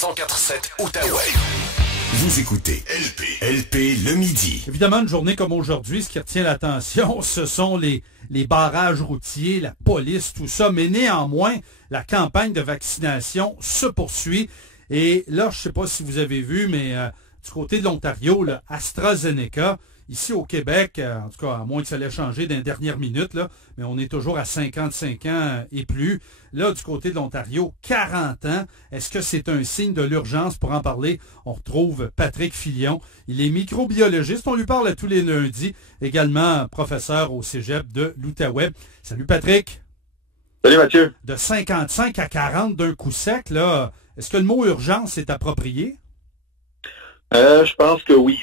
104.7 Outaouais. Vous écoutez LP le midi. Évidemment, une journée comme aujourd'hui, ce qui retient l'attention, ce sont les barrages routiers, la police, tout ça. Mais néanmoins, la campagne de vaccination se poursuit. Et là, je ne sais pas si vous avez vu, mais du côté de l'Ontario, là, AstraZeneca, ici au Québec, en tout cas, à moins que ça l'ait changé dans les dernières minutes, là, mais on est toujours à 55 ans et plus. Là, du côté de l'Ontario, 40 ans. Est-ce que c'est un signe de l'urgence? Pour en parler, on retrouve Patrick Filion. Il est microbiologiste. On lui parle à tous les lundis. Également professeur au cégep de l'Outaouais. Salut Patrick. Salut Mathieu. De 55 à 40 d'un coup sec, là, est-ce que le mot urgence est approprié? Je pense que oui.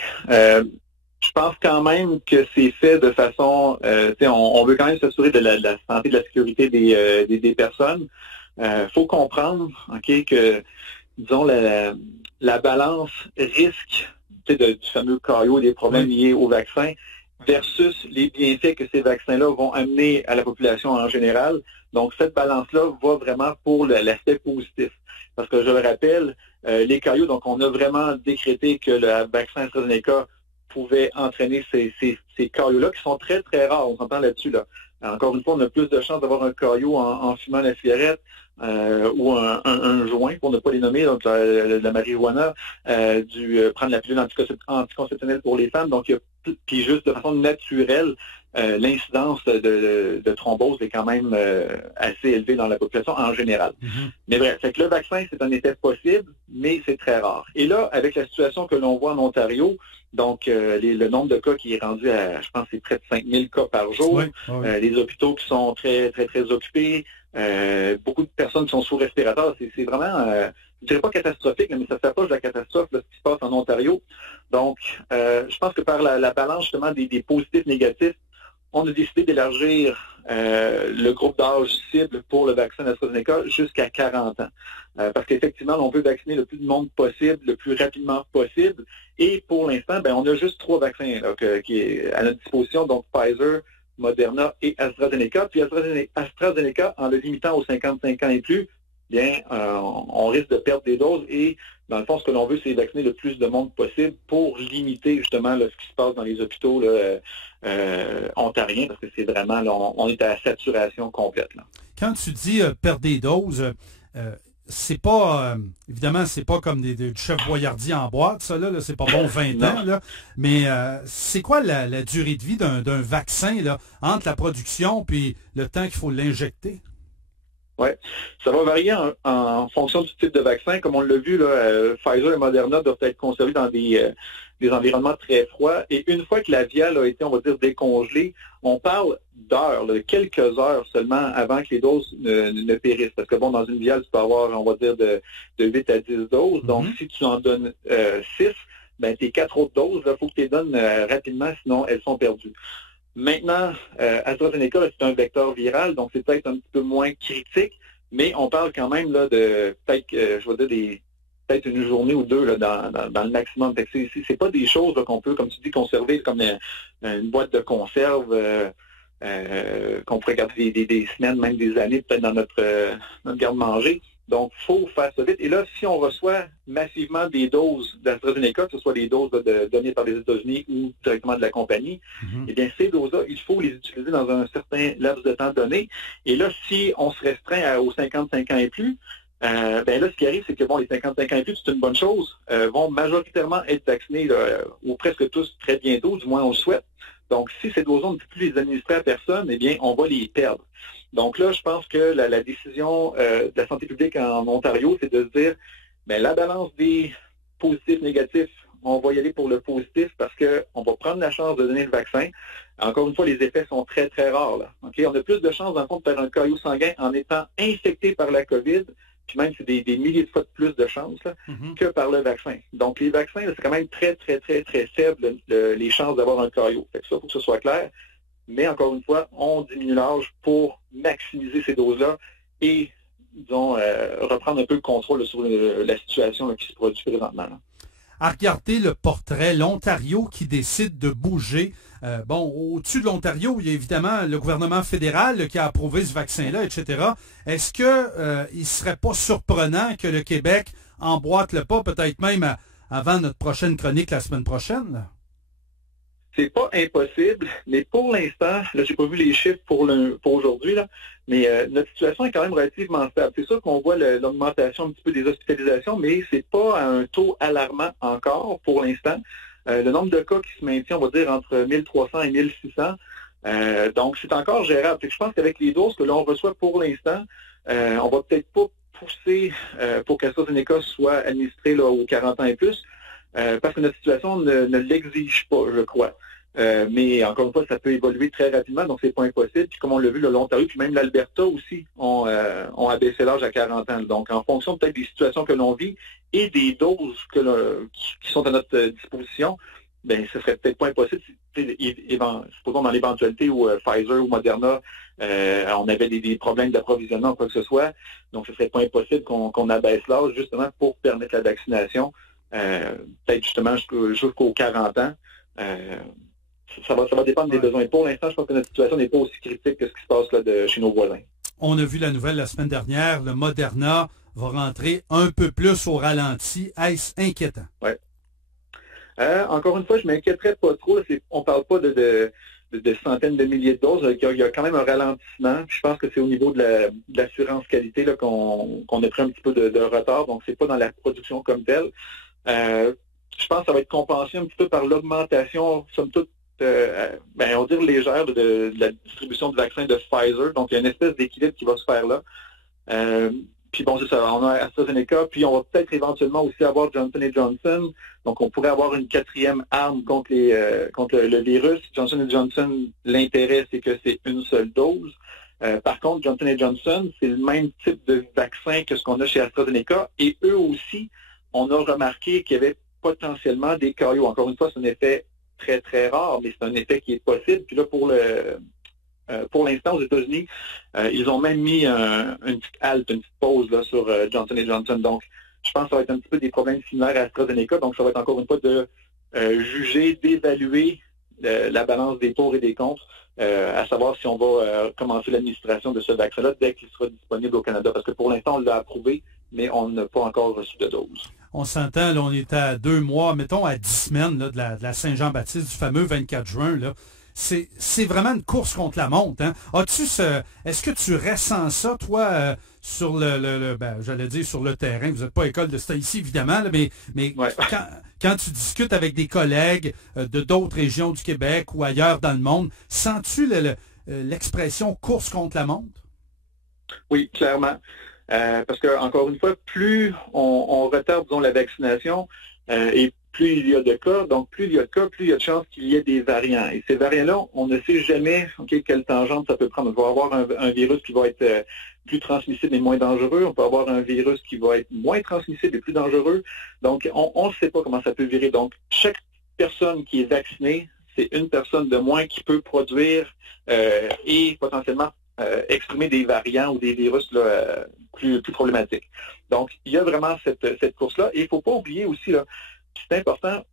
Je pense quand même que c'est fait de façon... on veut quand même s'assurer de la santé et de la sécurité des personnes. Faut comprendre, OK, que, disons, la balance risque du fameux caillot des problèmes liés au vaccin versus les bienfaits que ces vaccins-là vont amener à la population en général. Donc, cette balance-là va vraiment pour l'aspect positif. Parce que, je le rappelle, les caillots, donc on a vraiment décrété que le vaccin AstraZeneca pouvait entraîner ces caillots-là qui sont très, très rares. On s'entend là-dessus. Là. Encore une fois, on a plus de chances d'avoir un caillot en fumant la cigarette ou un joint, pour ne pas les nommer, donc la marijuana, prendre la pilule anticonceptionnelle pour les femmes. Donc, puis juste de façon naturelle, l'incidence de thrombose est quand même assez élevée dans la population en général. Mm-hmm. Mais bref, fait que le vaccin, c'est un effet possible, mais c'est très rare. Et là, avec la situation que l'on voit en Ontario, donc le nombre de cas qui est rendu à, je pense, c'est près de 5000 cas par jour, les hôpitaux qui sont très, très, très occupés, beaucoup de personnes qui sont sous respirateur, c'est vraiment, je dirais pas catastrophique, mais ça s'approche de la catastrophe, là, ce qui se passe en Ontario. Donc, je pense que par la balance justement des positifs négatifs, on a décidé d'élargir le groupe d'âge cible pour le vaccin AstraZeneca jusqu'à 40 ans. Parce qu'effectivement, on veut vacciner le plus de monde possible, le plus rapidement possible. Et pour l'instant, on a juste 3 vaccins là, qui est à notre disposition, donc Pfizer, Moderna et AstraZeneca. Puis AstraZeneca, en le limitant aux 55 ans et plus, on risque de perdre des doses et, dans le fond, ce que l'on veut, c'est vacciner le plus de monde possible pour limiter justement là, ce qui se passe dans les hôpitaux là, ontariens, parce que c'est vraiment, là, on est à la saturation complète. Là. Quand tu dis perdre des doses, c'est pas, évidemment, c'est pas comme du chef boyardier en boîte, ça, là c'est pas bon 20 ans, là, mais c'est quoi la durée de vie d'un vaccin là, entre la production puis le temps qu'il faut l'injecter? Oui, ça va varier en fonction du type de vaccin. Comme on l'a vu, là, Pfizer et Moderna doivent être conservés dans des environnements très froids. Et une fois que la viale a été, on va dire, décongelée, on parle d'heures, de quelques heures seulement avant que les doses ne périssent. Parce que bon, dans une viale, tu peux avoir, on va dire, de 8 à 10 doses. Donc, si tu en donnes 6, tes 4 autres doses, il faut que tu les donnes rapidement, sinon elles sont perdues. Maintenant, AstraZeneca, c'est un vecteur viral, donc c'est peut-être un petit peu moins critique, mais on parle quand même là de peut-être, je vais dire, peut-être une journée ou deux là, dans le maximum. C'est pas des choses là, qu'on peut, comme tu dis, conserver comme une boîte de conserve qu'on pourrait garder des semaines, même des années, peut-être dans notre garde-manger. Donc, il faut faire ça vite. Et là, si on reçoit massivement des doses d'AstraZeneca, que ce soit des doses données par les États-Unis ou directement de la compagnie, eh bien, ces doses-là, il faut les utiliser dans un certain laps de temps donné. Et là, si on se restreint aux 55 ans et plus, là, ce qui arrive, c'est que, bon, les 55 ans et plus, c'est une bonne chose, vont majoritairement être vaccinés, là, ou presque tous très bientôt, du moins on le souhaite. Donc, si ces doses-là, on ne peut plus les administrer à personne, eh bien, on va les perdre. Donc là, je pense que la décision de la santé publique en Ontario, c'est de se dire, la balance des positifs, négatifs, on va y aller pour le positif parce qu'on va prendre la chance de donner le vaccin. Encore une fois, les effets sont très, très rares. Là. Okay? On a plus de chances, dans le fond, de faire un caillot sanguin en étant infecté par la COVID, puis même c'est des milliers de fois de plus de chances là, que par le vaccin. Donc, les vaccins, c'est quand même très, très, très, très faible les chances d'avoir un caillot. Fait que ça, il faut que ce soit clair. Mais encore une fois, on diminue l'âge pour maximiser ces doses-là et, disons, reprendre un peu le contrôle sur la situation là, qui se produit présentement. Là. À regarder le portrait, l'Ontario qui décide de bouger. Au-dessus de l'Ontario, il y a évidemment le gouvernement fédéral qui a approuvé ce vaccin-là, etc. Est-ce que il ne serait pas surprenant que le Québec emboîte le pas, peut-être même avant notre prochaine chronique la semaine prochaine, là? C'est pas impossible, mais pour l'instant, là, j'ai pas vu les chiffres pour aujourd'hui, là, mais notre situation est quand même relativement stable. C'est sûr qu'on voit l'augmentation un petit peu des hospitalisations, mais c'est pas à un taux alarmant encore pour l'instant. Le nombre de cas qui se maintient, on va dire, entre 1300 et 1600. Donc, c'est encore gérable. Je pense qu'avec les doses que l'on reçoit pour l'instant, on va peut-être pas pousser pour qu'AstraZeneca soit administré là, aux 40 ans et plus, parce que notre situation ne l'exige pas, je crois. Mais encore une fois, ça peut évoluer très rapidement, donc c'est pas impossible. Puis comme on l'a vu, l'Ontario, puis même l'Alberta aussi ont abaissé l'âge à 40 ans. Donc, en fonction peut-être des situations que l'on vit et des doses qui sont à notre disposition, ben ce serait peut-être pas impossible. Supposons dans l'éventualité où Pfizer ou Moderna, on avait des problèmes d'approvisionnement ou quoi que ce soit. Donc, ce serait pas impossible qu'on abaisse l'âge justement pour permettre la vaccination, peut-être justement jusqu'aux 40 ans. Ça va dépendre des besoins. Pour l'instant, je pense que notre situation n'est pas aussi critique que ce qui se passe là chez nos voisins. On a vu la nouvelle la semaine dernière, le Moderna va rentrer un peu plus au ralenti. Est-ce inquiétant? Oui. Encore une fois, je ne m'inquiéterais pas trop. On ne parle pas de centaines de milliers de doses. Il y a quand même un ralentissement. Je pense que c'est au niveau de l'assurance qualité là, qu'on a pris un petit peu de retard. Donc, c'est pas dans la production comme telle. Je pense que ça va être compensé un petit peu par l'augmentation, somme toute, on va dire légère de la distribution de vaccins de Pfizer. Donc, il y a une espèce d'équilibre qui va se faire là. Puis bon, c'est ça, on a AstraZeneca, puis on va peut-être éventuellement aussi avoir Johnson & Johnson. Donc, on pourrait avoir une quatrième arme contre le virus. Johnson & Johnson, l'intérêt, c'est que c'est une seule dose. Par contre, Johnson & Johnson, c'est le même type de vaccin que ce qu'on a chez AstraZeneca. Et eux aussi, on a remarqué qu'il y avait potentiellement des caillots. Encore une fois, c'est un effet très, très rare, mais c'est un effet qui est possible. Puis là, pour l'instant, aux États-Unis, ils ont même mis une petite halte, une petite pause là, sur Johnson & Johnson. Donc, je pense que ça va être un petit peu des problèmes similaires à AstraZeneca. Donc, ça va être encore une fois de juger, d'évaluer la balance des pour et des contre, à savoir si on va commencer l'administration de ce vaccin-là dès qu'il sera disponible au Canada. Parce que pour l'instant, on l'a approuvé, mais on n'a pas encore reçu de dose. On s'entend, là, on est à 2 mois, mettons à 10 semaines là, de la Saint-Jean-Baptiste, du fameux 24 juin. Là. C'est vraiment une course contre la montre. Hein? Est-ce que tu ressens ça, toi, sur j'allais dire sur le terrain? Vous n'êtes pas école de ici, évidemment, là, mais ouais. Quand tu discutes avec des collègues de d'autres régions du Québec ou ailleurs dans le monde, sens-tu l'expression course contre la montre? Oui, clairement. Parce que, encore une fois, plus on retarde, disons, la vaccination, et plus il y a de cas, donc plus il y a de cas, plus il y a de chances qu'il y ait des variants. Et ces variants-là, on ne sait jamais quelle tangente ça peut prendre. On va avoir un virus qui va être plus transmissible et moins dangereux. On peut avoir un virus qui va être moins transmissible et plus dangereux. Donc, on ne sait pas comment ça peut virer. Donc, chaque personne qui est vaccinée, c'est une personne de moins qui peut produire et potentiellement exprimer des variants ou des virus là, plus problématiques. Donc, il y a vraiment cette course-là. Et il ne faut pas oublier aussi, là, c'est important,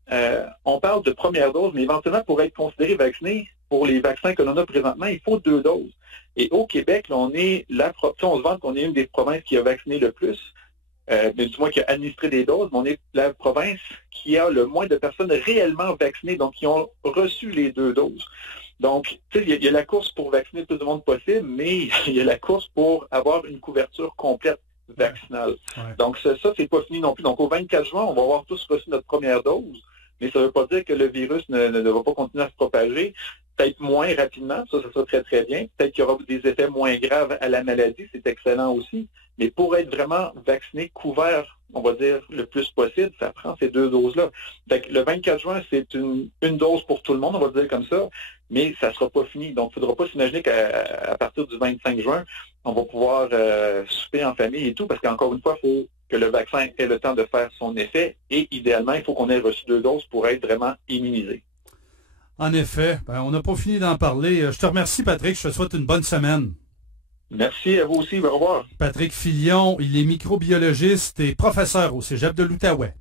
on parle de première dose, mais éventuellement, pour être considéré vacciné, pour les vaccins que l'on a présentement, il faut 2 doses. Et au Québec, là, on se vante qu'on est une des provinces qui a vacciné le plus, mais du moins qui a administré des doses, mais on est la province qui a le moins de personnes réellement vaccinées, donc qui ont reçu les 2 doses. Donc, tu sais, il y a la course pour vacciner tout le monde possible, mais il y a la course pour avoir une couverture complète vaccinale. Ouais. Donc, ça, c'est pas fini non plus. Donc, au 24 juin, on va avoir tous reçu notre première dose, mais ça ne veut pas dire que le virus ne va pas continuer à se propager. Peut-être moins rapidement, ça sera très, très bien. Peut-être qu'il y aura des effets moins graves à la maladie, c'est excellent aussi. Mais pour être vraiment vacciné, couvert, on va dire, le plus possible, ça prend ces 2 doses-là. Fait que le 24 juin, c'est une dose pour tout le monde, on va dire comme ça, mais ça ne sera pas fini. Donc, il ne faudra pas s'imaginer qu'à partir du 25 juin, on va pouvoir souper en famille et tout, parce qu'encore une fois, il faut que le vaccin ait le temps de faire son effet et idéalement, il faut qu'on ait reçu 2 doses pour être vraiment immunisé. En effet, on n'a pas fini d'en parler. Je te remercie, Patrick. Je te souhaite une bonne semaine. Merci à vous aussi. Au revoir. Patrick Filion, il est microbiologiste et professeur au Cégep de l'Outaouais.